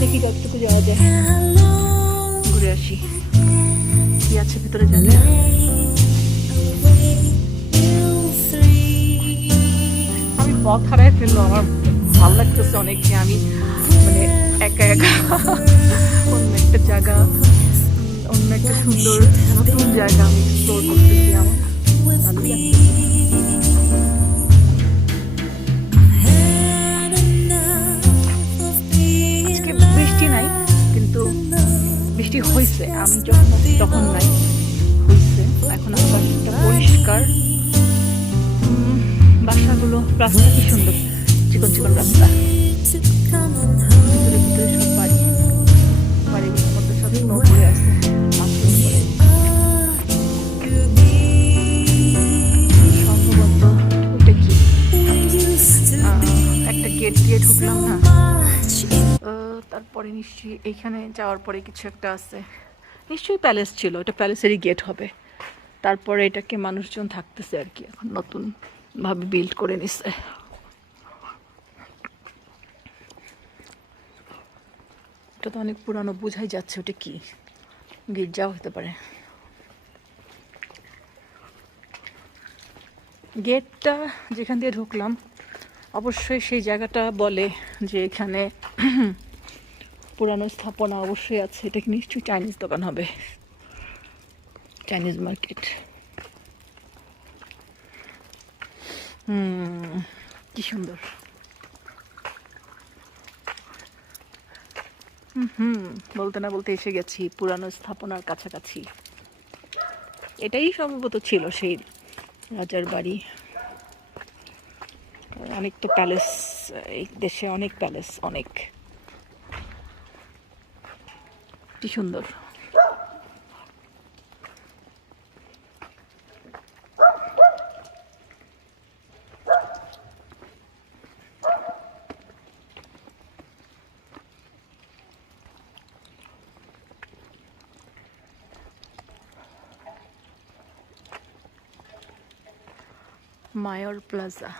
দেখি কতটুকু যাওয়া যায়, ঘুরে আসি। কি আছে ভিতরে জানি না। আমি পথ হারাই ফেললো, আমার ভালো লাগতেছে অনেক যে আমি মানে একা একা অন্য একটা জায়গা, অন্য একটা সুন্দর নতুন জায়গা আমি এক্সপ্লোর করতেছি। আমার ভালোই লাগতেছে। আজকে বৃষ্টি নাই, কিন্তু বৃষ্টি হয়েছে, আমি যখন আছি তখন নাই, হয়েছে। এখন আকাশটা পরিষ্কার। উম, বাসাগুলো, রাস্তা কি সুন্দর, চিকন চিকন রাস্তা, ভিতরে ভিতরে সব বাড়ি, বাড়িগুলোর মধ্যে সব স্নো পড়ে আছে মাটির উপরে। সম্ভবত ওটা কি একটা গেট দিয়ে ঢুকলাম না, তারপরে নিশ্চয়ই এইখানে যাওয়ার পরে কিছু একটা আছে, নিশ্চয়ই প্যালেস ছিল, এটা প্যালেসেরই গেট হবে। তারপরে এটাকে মানুষজন থাকতেছে আর কি, এখন নতুন ভাবে বিল্ড করে নিছে। এটা তো অনেক পুরানো, বোঝাই যাচ্ছে ওটা কি, গির্জাও হতে পারে। গেটটা যেখান দিয়ে ঢুকলাম, অবশ্যই সেই জায়গাটা বলে যে এখানে পুরানো স্থাপনা অবশ্যই আছে। এটা কি নিশ্চয়ই চাইনিজ দোকান হবে, চাইনিজ মার্কেট। কি সুন্দর। বলতে না বলতে এসে গেছি পুরানো স্থাপনার কাছাকাছি। এটাই সম্ভবত ছিল সেই রাজার বাড়ি। অনেক তো প্যালেস, এই দেশে অনেক প্যালেস, অনেক। কি সুন্দর। মায়োর প্লাজা।